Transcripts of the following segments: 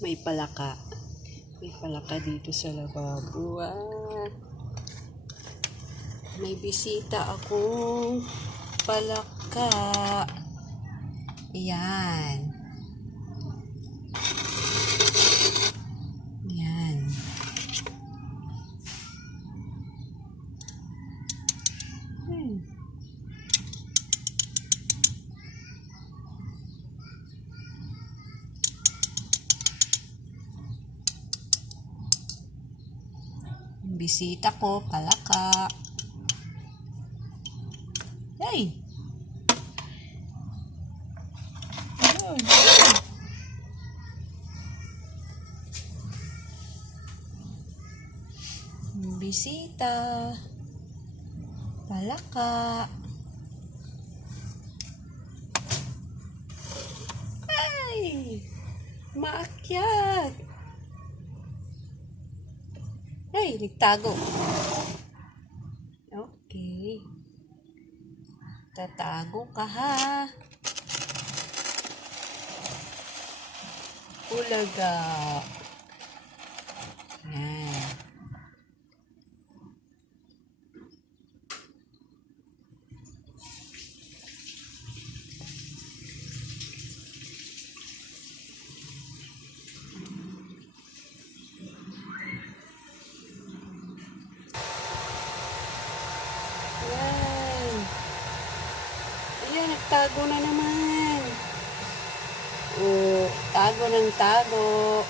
May palaka. May palaka dito sa lababo. May bisita akong palaka. Ayan. Ayan. Bisita ko, palaka. Hey! Bisita. Palaka. Ay! Maakyat! Ay, nagtago. Okay. Tatago ka ha. Ulaga. Yan. Ayan, nagtago na naman. Oh, tago ng tago.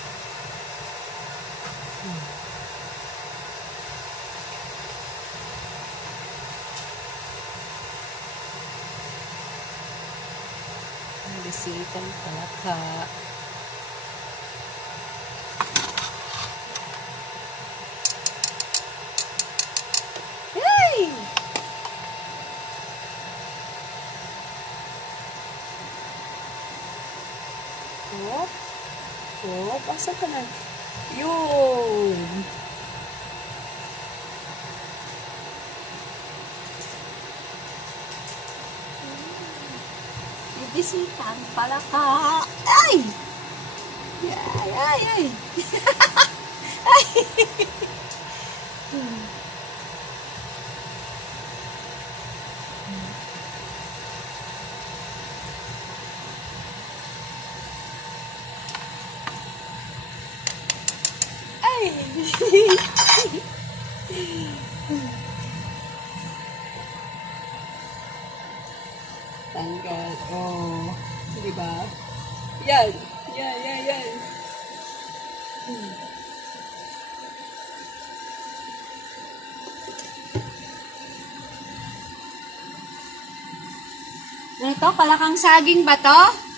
Bisitang palaka. Hey! Hop. Hop. Asa ka na? Yun. Bisita ang palaka. Ay! Ay, ay, ay. Ay! Ay! Tanggal. Oh. Di ba? Yan. Yan, yan, yan. Ito, palakang saging ba to?